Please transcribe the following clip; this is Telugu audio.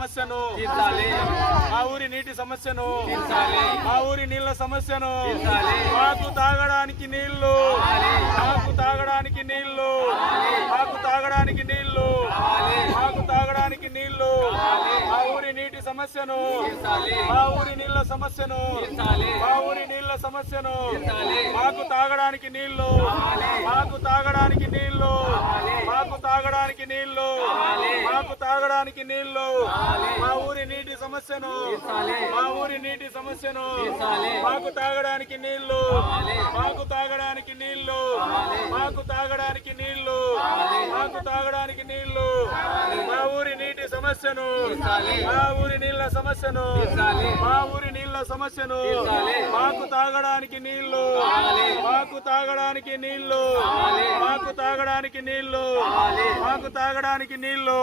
సమస్యను. తీర్చాలి. మా ఊరి నీటి సమస్యను. తీర్చాలి. మా ఊరి నీళ్ళ సమస్యను. తీర్చాలి. మాకు తాగడానికి నీళ్ళు మాకు తాగడానికి నీళ్ళు మాకు తాగడానికి నీళ్ళు మాకు తాగడానికి నీళ్ళు మా ఊరి నీటి సమస్యను. తీర్చాలి. మా ఊరి నీళ్ళ సమస్యను. తీర్చాలి. మా ఊరి నీళ్ళ సమస్యను. తీర్చాలి. మాకు తాగడానికి నీళ్ళు మాకు తాగడానికి నీళ్ళు మాకు తాగడానికి నీళ్ళు మాకు తాగడానికి నీళ్ళు మా ఊరి నీటి సమస్యను. మా ఊరి నీటి సమస్యను. మాకు తాగడానికి నీళ్ళు మాకు తాగడానికి నీళ్ళు మాకు తాగడానికి నీళ్ళు మాకు తాగడానికి నీళ్ళు మా ఊరి నీటి సమస్యను. మా ఊరి నీళ్ళ సమస్యను. మా ఊరి నీళ్ళ సమస్యను. మాకు తాగడానికి నీళ్ళు మాకు తాగడానికి నీళ్ళు మాకు తాగడానికి నీళ్ళు మాకు తాగడానికి నీళ్ళు